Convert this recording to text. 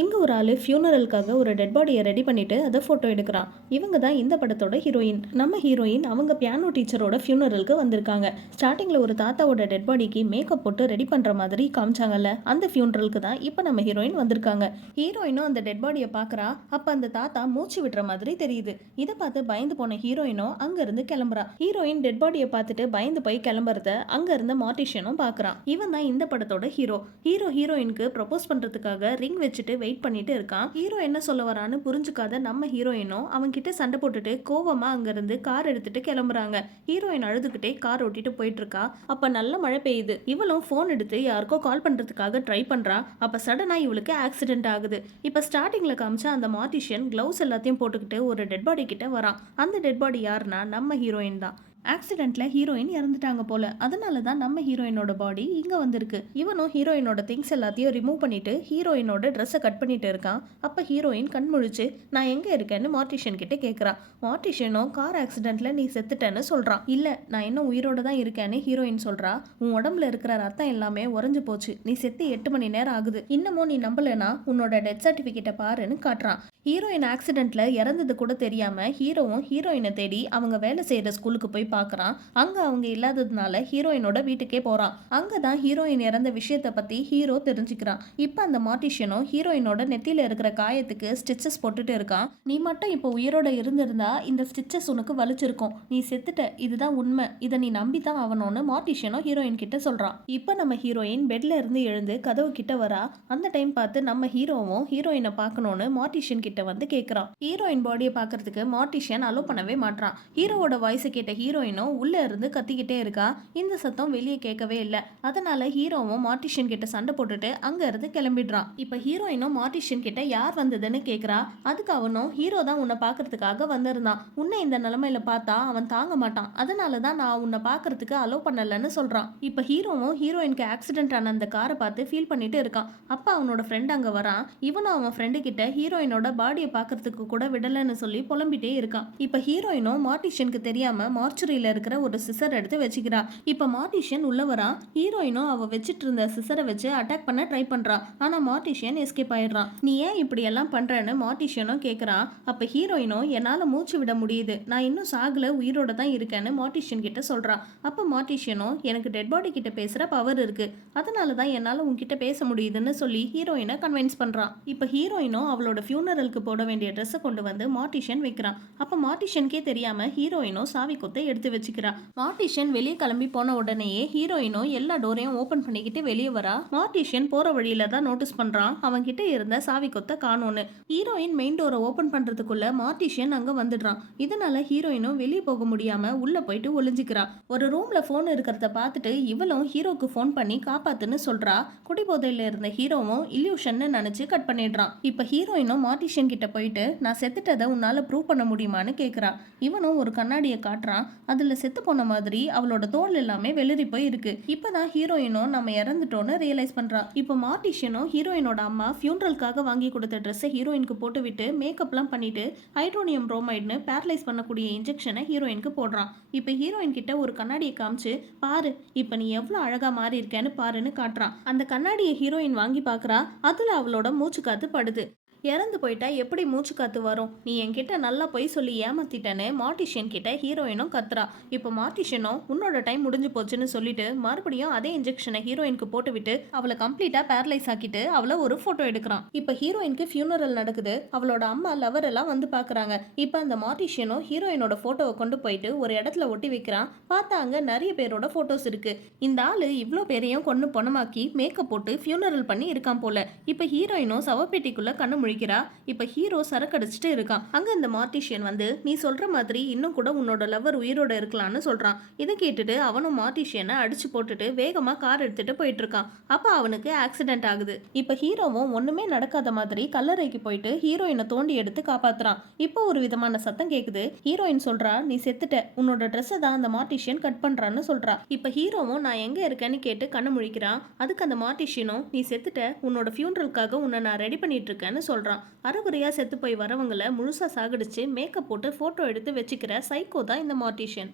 இங்க ஒரு ஆளு ஃபியூனரலுக்காக ஒரு டெட் பாடியை ரெடி பண்ணிட்டு அதை ஃபோட்டோ எடுக்கிறான். இவங்க தான் இந்த படத்தோட ஹீரோயின். நம்ம ஹீரோயின் அவங்க பியானோ டீச்சரோட ஃபியூனரலுக்கு வந்திருக்காங்க. ஸ்டார்டிங்ல ஒரு தாத்தாவோட டெட் பாடிக்கு மேக்கப் போட்டு ரெடி பண்ற மாதிரி காமிச்சாங்கல்ல, அந்த ஃபியூனரலுக்கு தான் இப்போ நம்ம ஹீரோயின் வந்திருக்காங்க. ஹீரோயினும் அந்த டெட் பாடியை பார்க்குறா. அப்போ அந்த தாத்தா மூச்சு விடுற மாதிரி தெரியுது. இதை பார்த்து பயந்து போன ஹீரோயினும் அங்கிருந்து கிளம்புறா. ஹீரோயின் டெட் பாடியை பார்த்துட்டு பயந்து போய் கிளம்புறத அங்க இருந்த மார்டிஷனும் பார்க்குறான். இவன் தான் இந்த படத்தோட ஹீரோயினுக்கு ப்ரப்போஸ் பண்றதுக்காக ரிங் வச்சுட்டு வெயிட் பண்ணிட்டு இருக்கான். ஹீரோ என்ன சொல்ல வரான்னு புரிஞ்சுக்காத நம்ம ஹீரோயினும் அவன் கிட்ட சண்டை போட்டுட்டு கோவமா அங்க இருந்து கார் எடுத்துட்டு கிளம்புறாங்க. ஹீரோயின் அழுதுகிட்டே கார் ஓட்டிட்டு போயிட்டு இருக்கா. அப்ப நல்ல மழை பெய்யுது. இவளும் போன் எடுத்து யாருக்கோ கால் பண்றதுக்காக ட்ரை பண்றா. அப்ப சடனா இவளுக்கு ஆக்சிடென்ட் ஆகுது. இப்ப ஸ்டார்டிங்ல காமிச்ச அந்த மார்டிஷியன் கிளவுஸ் எல்லாத்தையும் போட்டுக்கிட்டு ஒரு டெட் பாடி கிட்ட வரான். அந்த டெட் பாடி யாருன்னா நம்ம ஹீரோயின் தான். ஆக்சிடென்ட்ல ஹீரோயின் இறந்துட்டாங்க போல. அதனால தான் நம்ம ஹீரோயினோட பாடி இங்க வந்திருக்கு. இவனும் ஹீரோயினோட திங்ஸ் எல்லாத்தையும் ரிமூவ் பண்ணிட்டு ஹீரோயினோட ட்ரெஸ்ஸை கட் பண்ணிட்டு இருக்கான். அப்ப ஹீரோயின் கண் முழிச்சு நான் எங்க இருக்கேன்னு மார்டிஷியன் கிட்ட கேட்கறா. மார்டிஷியனும் கார் ஆக்சிடென்ட்ல நீ செத்துட்டேன்னு சொல்றான். இல்ல நான் இன்னும் உயிரோட தான் இருக்கேன்னு ஹீரோயின் சொல்றா. உன் உடம்புல இருக்கிற ரத்தம் எல்லாமே உறைஞ்சு போச்சு. நீ செத்து 8 மணி நேரம் ஆகுது. இன்னமும் நீ நம்பலனா உன்னோட டெத் சர்டிபிகேட்டை பாருன்னு காட்டுறான். ஹீரோயின் ஆக்சிடென்ட்ல இறந்தது கூட தெரியாம ஹீரோவும் ஹீரோயினை தேடி அவங்க வேலை செய்யற ஸ்கூலுக்கு போய் பார்க்கறான். அங்க அவங்க இல்லாததுனால ஹீரோயினோட வீட்டுக்கே போறான். அங்கதான் ஹீரோயின் இறந்த விஷயத்தை பத்தி ஹீரோ தெரிஞ்சுக்கிறான். இப்ப அந்த மார்டிஷியனும் ஹீரோயினோட நெத்தியில இருக்கிற காயத்துக்கு ஸ்டிச்சஸ் போட்டுட்டு இருக்கான். நீ மட்டும் இப்போ உயிரோட இருந்திருந்தா இந்த ஸ்டிச்சஸ் உனக்கு வலிச்சிருக்கும். நீ செத்துட்ட, இதுதான் உண்மை. இதை நீ நம்பித்தான் ஆகணும்னு மார்டிஷியனும் ஹீரோயின் கிட்ட சொல்றான். இப்ப நம்ம ஹீரோயின் பெட்ல இருந்து எழுந்து கதவு கிட்ட வரா. அந்த டைம் பார்த்து நம்ம ஹீரோவும் ஹீரோயினை பார்க்கணும்னு மார்டிஷியன் கிட்ட வந்து கேட்கறான். ஹீரோயின் பாடியை பார்க்கறதுக்கு மார்டிஷியன் அலோ பண்ணவே மாட்டான். ஹீரோவோட வாய்ஸை கேட்ட ஹீரோயினும் உள்ள இருந்து கத்திக்கிட்டே இருக்கா. இந்த சத்தம் வெளியே கேட்கவே இல்லை. அதனால ஹீரோவும் மார்டிஷியன் கிட்ட சண்டை போட்டுட்டு அங்க இருந்து கிளம்பிடுறான். இப்ப ஹீரோயினும் மார்டிஷியன் கிட்ட யார் வந்ததுன்னு கேக்குறா. அதுக்கு அவனும் ஹீரோ தான் உன்னை பாக்குறதுக்காக வந்திருந்தான். உன்னை இந்த நிலைமையில பார்த்தா அவன் தாங்க மாட்டான். அதனாலதான் நான் உன்னை பாக்குறதுக்கு அலோ பண்ணலன்னு சொல்றான். இப்ப ஹீரோவும் ஹீரோயினுக்கு ஆக்சிடென்ட் ஆன அந்த காரை பார்த்து ஃபீல் பண்ணிட்டு இருக்கான். அப்ப அவனோட ஃப்ரெண்ட் அங்க வரான். இவனும் அவன் ஃப்ரெண்டு கிட்ட ஹீரோயினோட பாடியை பாக்குறதுக்கு கூட விடலன்னு சொல்லி புலம்பிட்டே இருக்கான். இப்ப ஹீரோயினும் மார்டிஷியனுக்கு தெரியாம மார்ச்சுரியில இருக்கிற ஒரு சிசர் எடுத்து வச்சுக்கிறா. இப்ப மார்டிஷியன் உள்ள வரா. ஹீரோயினும் அவ வச்சிட்டு இருந்த சிசரை வச்சு அட்டாக் பண்ண ட்ரை பண்றா. ஆனா மார்டிஷியன் எஸ்கேப் ஆயிடுறான். நீ ஏன் இப்படி எல்லாம் பண்றன்னு மார்டிஷியனும் கேக்குறான். அப்ப ஹீரோயினும் என்னால மூச்சு விட முடியுது, நான் இன்னும் சாகல, உயிரோட தான் இருக்கேன்னு மார்டிஷியன் கிட்ட சொல்றா. அப்ப மார்டிஷியனும் எனக்கு டெட் பாடி கிட்ட பேசுற பவர் இருக்கு, அதனாலதான் என்னால உன்கிட்ட பேச முடியுதுன்னு சொல்லி ஹீரோயினை கன்வின்ஸ் பண்றான். இப்ப ஹீரோயினும் அவளோட ஃபியூனரலுக்கு போட வேண்டிய ட்ரெஸ்ஸை கொண்டு வந்து மார்டிஷியன் வைக்கிறான். அப்ப மார்டிஷியனுக்கே தெரியாம ஹீரோயினும் சாவி கொத்தை எடுத்து வச்சுக்கிறா. மார்டிஷியன் வெளியே கிளம்பி போன உடனேயே ஹீரோயினும் எல்லா டோரையும் ஓபன் பண்ணிக்கிட்டு வெளியே வரா. மார்டிஷியன் போற வழியில தான் நோட்டீஸ் பண்றான் அவன் கிட்ட இருந்த சாவி கொத்த காணோன்னு. ஹீரோயின் மெயின் டோரை ஓபன் பண்றதுக்குள்ள மார்டிஷியன் அங்க வந்துடுறான். இதனால ஹீரோயினும் வெளியே போக முடியாம உள்ள போயிட்டு ஒளிஞ்சுக்கிறா. ஒரு ரூம்ல போன் இருக்கிறத பார்த்துட்டு இவளும் ஹீரோக்கு போன் பண்ணி காப்பாத்துன்னு சொல்றா. குடிபோதையில இருந்த ஹீரோவும் இல்யூஷன் நினைச்சு கட் பண்ணிடுறான். இப்ப ஹீரோயினும் மார்டிஷியன் கிட்ட போயிட்டு நான் செத்துட்டதை உன்னால ப்ரூவ் பண்ண முடியுமான்னு கேக்குறா. இவனும் ஒரு கண்ணாடியை காட்டுறான். அதுல செத்து போன மாதிரி அவளோட தோல் எல்லாமே வெளிரி போய் இருக்கு. இப்பதான் ஹீரோயினும் நம்ம இறந்துட்டோன்னு ரியலைஸ் பண்றா. இப்ப மார்டிஷியனும் ஹீரோயினோட அம்மா ஃபியூனரலுக்காக வாங்கி கொடுத்த ட்ரெஸ்ஸை ஹீரோயினுக்கு போட்டு விட்டு மேக்கப்லாம் பண்ணிட்டு ஹைட்ரோனியம் புரோமைடுன்னு பேரலைஸ் பண்ணக்கூடிய இன்ஜெக்ஷனை ஹீரோயினுக்கு போடுறான். இப்ப ஹீரோயின் கிட்ட ஒரு கண்ணாடியை காமிச்சு பாரு இப்ப நீ எவ்வளவு அழகா மாறி இருக்கேன்னு பாருன்னு காட்டுறான். அந்த கண்ணாடியை ஹீரோயின் வாங்கி பாக்குறா. அதுல அவளோட மூச்சு காத்து படுது. இறந்து போயிட்டா எப்படி மூச்சு காத்து வரும், நீ என்கிட்ட நல்லா பொய் சொல்லி ஏமாத்திட்டேன்னு மார்டிஷியன் கிட்ட ஹீரோயினும் கத்துறா. இப்போ மார்டிஷியனும் உன்னோட டைம் முடிஞ்சு போச்சுன்னு சொல்லிட்டு மறுபடியும் அதே இன்ஜெக்ஷனை ஹீரோயினுக்கு போட்டு விட்டு அவளை கம்ப்ளீட்டா பேரலைஸ் ஆக்கிட்டு அவளை ஒரு போட்டோ எடுக்கிறான். இப்போ ஹீரோயினுக்கு ஃபியூனரல் நடக்குது. அவளோட அம்மா லவர் எல்லாம் வந்து பாக்குறாங்க. இப்போ அந்த மார்டிஷியனும் ஹீரோயினோட போட்டோவை கொண்டு போயிட்டு ஒரு இடத்துல ஒட்டி வைக்கிறான். பார்த்தா அங்க நிறைய பேரோட போட்டோஸ் இருக்கு. இந்த ஆளு இவ்வளோ பேரையும் கொண்டு பொணமாக்கி மேக்கப் போட்டு ஃபியூனரல் பண்ணி இருக்கான் போல. இப்போ ஹீரோயினும் சவப்பேட்டிக்குள்ள கண்ணு முழிக்கிறா. இப்ப ஹீரோ சரக்கு அடிச்சுட்டு இருக்கான். அங்க இந்த மார்டிஷியன் வந்து நீ சொல்ற மாதிரி இன்னும் கூட உன்னோட லவர் உயிரோட இருக்கலாம்னு சொல்றான். இதை கேட்டுட்டு அவனும் மார்டிஷியனை அடிச்சு போட்டுட்டு வேகமா கார் எடுத்துட்டு போயிட்டு இருக்கான். அப்ப அவனுக்கு ஆக்சிடென்ட் ஆகுது. இப்ப ஹீரோவும் ஒண்ணுமே நடக்காத மாதிரி கல்லறைக்கு போயிட்டு ஹீரோயினை தோண்டி எடுத்து காப்பாத்துறான். இப்போ ஒரு விதமான சத்தம் கேக்குது. ஹீரோயின் சொல்றா நீ செத்துட்ட, உன்னோட ட்ரெஸ்ஸை தான் அந்த மார்டிஷியன் கட் பண்றான்னு சொல்றா. இப்ப ஹீரோவும் நான் எங்க இருக்கேன்னு கேட்டு கண்ணு முழிக்கிறான். அதுக்கு அந்த மார்டிஷியனும் நீ செத்துட்ட, உன்னோட ஃபியூனரலுக்காக உன்னை நான் ரெடி பண்ணிட்டு இருக்கேன்னு சொல்றான். அரைகுறையா செத்து போய் வரவங்களை முழுசா சாகடிச்சு மேக்கப் போட்டு போட்டோ எடுத்து வச்சுக்கிற சைக்கோ தான் இந்த மார்டிஷியன்.